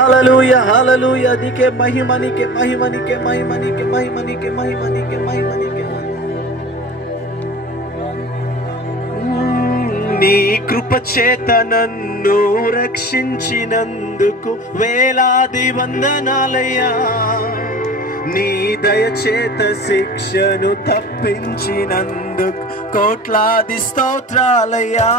హల్లెలూయా హల్లెలూయా. నీకే మహిమ, నీకే మహిమ, నీకే మహిమ, నీకే మహిమ, నీకే మహిమ, నీకే మహిమ, నీకే మహిమ. నీ కృప చేత నన్ను రక్షించినందుకు వేలాది వందనాలయ్యా. నీ దయచేత శిక్షను తప్పించినందుకు కోట్లాది స్తోత్రాలయ్యా.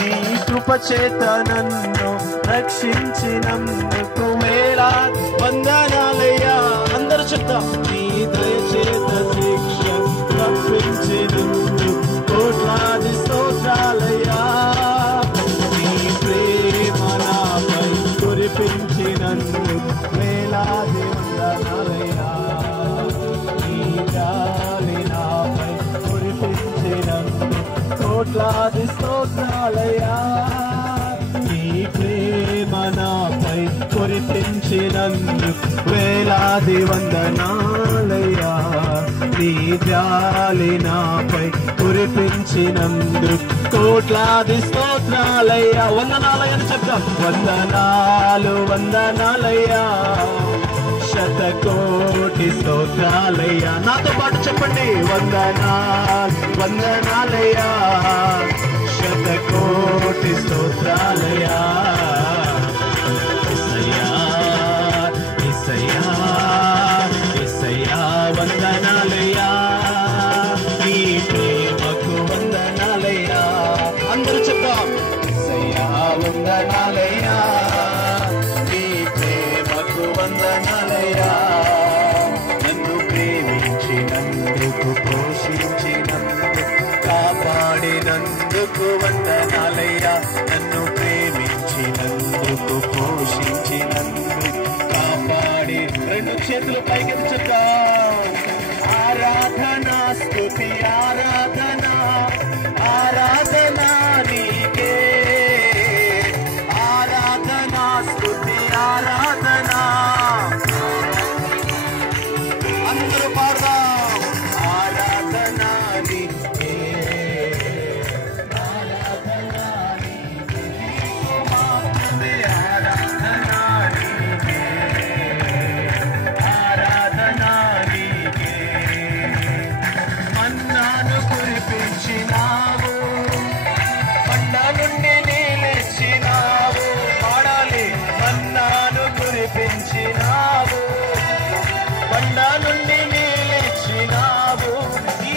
నీ కృప చేత నన్ను రక్షించినందుకు వేలాది వందనాలయ్యా. అందరూ చెప్తాం. నీ దయచేత శిక్షను తప్పించినందుకు కోట్లాది స్తోత్రాలయ్యా. నీ ప్రేమ నాపై కురిపించినందుకు వేలాది వందనాలయ్యా. నీ జాలి నాపై కురిపించినందుకు కోట్లాది స్తోత్రాలయ్యా. నీ ప్రేమ నాపై కురిపించినందుకు వేలాది వందనాలయ్యా. నీ జాలి నాపై కురిపించినందుకు కోట్లాది స్తోత్రాలయ్యా. వందనాలయ్యని చెప్తాం. వందనాలు వందనాలయ్యా, శతకోటి స్తోత్రాలయ్యా. నాతో పాటు చెప్పండి. వందనాలు వందనాలయ్యా, శతకోటి స్తోత్రాలయ్యా. యేసయ్యా యేసయ్యా యేసయ్యా వందనాలయ్యా. నీ ప్రేమకు వందనాలయ్యా. అందరూ చెప్తాం. యేసయ్యా వందనాలయ్యా, నీ ప్రేమకు వందనాలయ్యా. నన్ను ప్రేమించినందుకు, పోషించినందుకు, కాపాడినందుకు వందనాలయ్యా. నన్ను ప్రేమించినందుకు, పోషించినందుకు, కాపాడి. రెండు చేతులు పైకెత్తి చెప్తాం. ఆరాధన స్తుతి ఆరాధన, ఆరాధన నీకే. ఆరాధన స్తుతి ఆరాధన. అందరూ పాడదాం. ఆరాధన నీకే, ఆరాధన నీకే, మాత్రమే ఆరాధన నీకే, ఆరాధన నీకే. మన్నాను కురిపించినావు, కొండ నుండి నీళ్ళిచ్చినావు. పాడాలి. మన్నాను కురిపించినావు, కొండ నుండి నీళ్ళిచ్చినావు.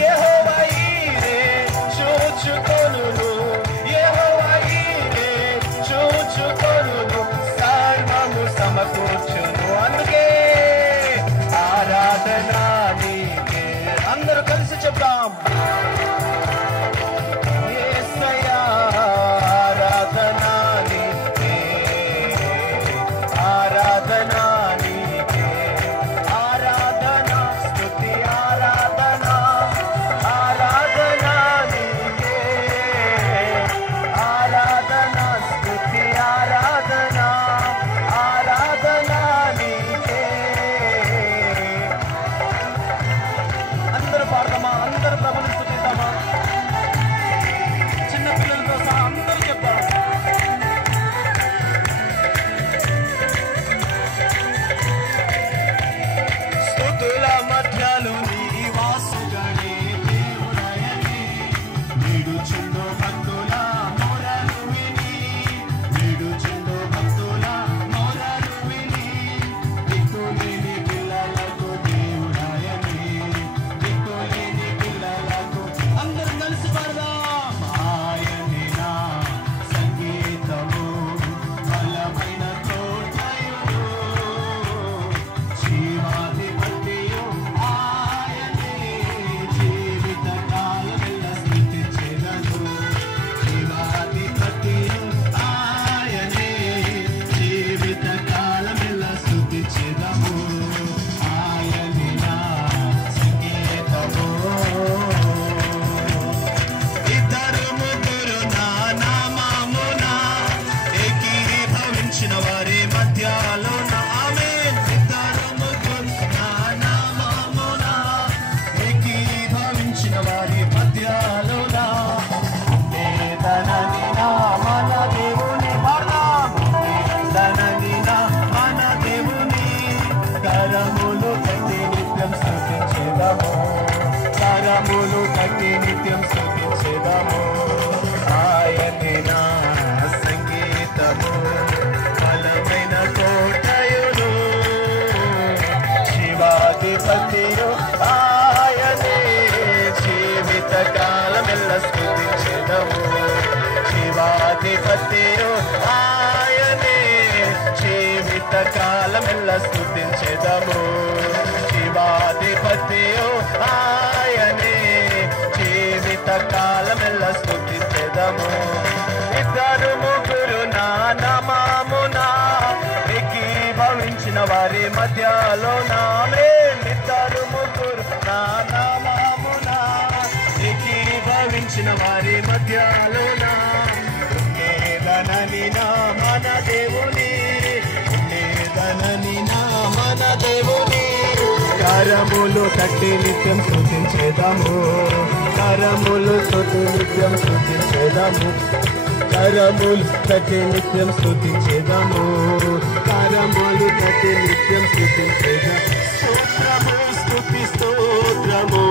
యెహోవా ఈరే చూచుకొనును, యెహోవా ఈరే చూచుకొనును, సర్వము సమకూర్చును. అందుకే ఆరాధన నీకే. అందరూ కలిసి చెప్తాం. యేసయ్యా ఆరాధన నీకే, ఆరాధన నీకే, ఆరాధన స్తుతి ఆరాధన, ఆరాధన నీకే, ఆరాధన స్తుతి ఆరాధన, ఆరాధన నీకే. అందరూ పాడదామా? అందరూ ప్రభుని స్తుతిద్దామా? చిన్న పిల్లలతో సహా అందరూ చెప్పాలి. స్తుతుల మధ్యలో నీ వాసుగడే దేవుడయనే. నిడుచుండు భక్తుల మొరలు విని, నిడుచుండు భక్తుల మొరలు విని, దిక్కులేని పిల్లలకు దేవుడయనే, దిక్కులేని పిల్లలకు. అందరూ కలిసి పాడదాం. ఆయనే నా సంగీతము, బలమైన తోటయుడు, జీవాధిపతియు ఆయనే. జీవిత కాలమెల్ల స్తుతించెదను, జీవాధిపతియు ఆయనే. జీవిత కాలమెల్ల స్తుతించెదము, ఆయనే నా సంగీతము. ఇద్దరు ముగ్గురు నా నామమున ఏకీభవించిన వారి మధ్యలో నా. ఆమేన్. ఇద్దరు ముగ్గురు నా నామమున ఏకీభవించిన వారి మధ్యలో నా. వేదనని నా మన దేవుని పాడదాం. వేదనని నా జీవాధిపతియు ఆయనే జీవిత కాలమెల్ల స్తుతించెదము జీవాధిపతియు ఆయనే జీవిత కాలమెల్ల స్తుతించెదము జీవాధిపతియు ఆయనే జీవిత కాలమెల్ల స్తుతించెదము ఇద్దరు ముగ్గురు నా నామమున ఏకీభవించిన వారి మధ్యలో నామే ఇద్దరు ముగ్గురు నా నామమున ఏకీభవించిన వారి మధ్యలో ఉండేదనని నా మన దేవుని ఉండేదనని నా మన దేవుని కరములు తట్టి నిత్యం స్తుతించేదము కరములు తట్టి నిత్యం స్తుతించేదము కరములు తట్టి నిత్యం స్తుతించేదము కరములు తట్టి నిత్యం స్తుతించేదము స్తోత్రము స్తుతి స్తోత్రము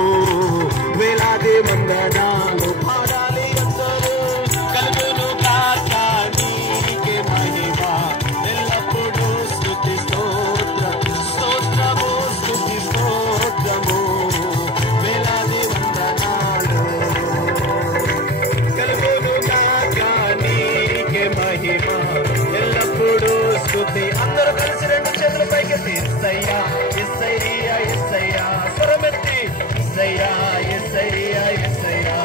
వేలాది వందనాలు పాడాలి అందరూ కలుగును గాక నీకే మహిమ ఎల్లప్పుడూ స్తుతి స్తోత్రము స్తుతి స్తోత్రము వేలాది వందనాలు కలుగును గాక నీకే మహిమ ఎల్లప్పుడూ స్తుతి అందరూ కలిసి రెండు చేతుల పైకెత్తి యేసయ్యా యేసయ్యా యేసయ్యా స్వరమెత్తి యేసయ్యా యేసయ్యా యేసయ్యా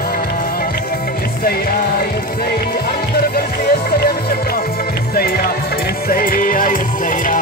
యేసయ్యా యేసయ్యా అందరూ కలిసి యేసయ్యా అని చెప్తాం యేసయ్యా యేసయ్యా యేసయ్యా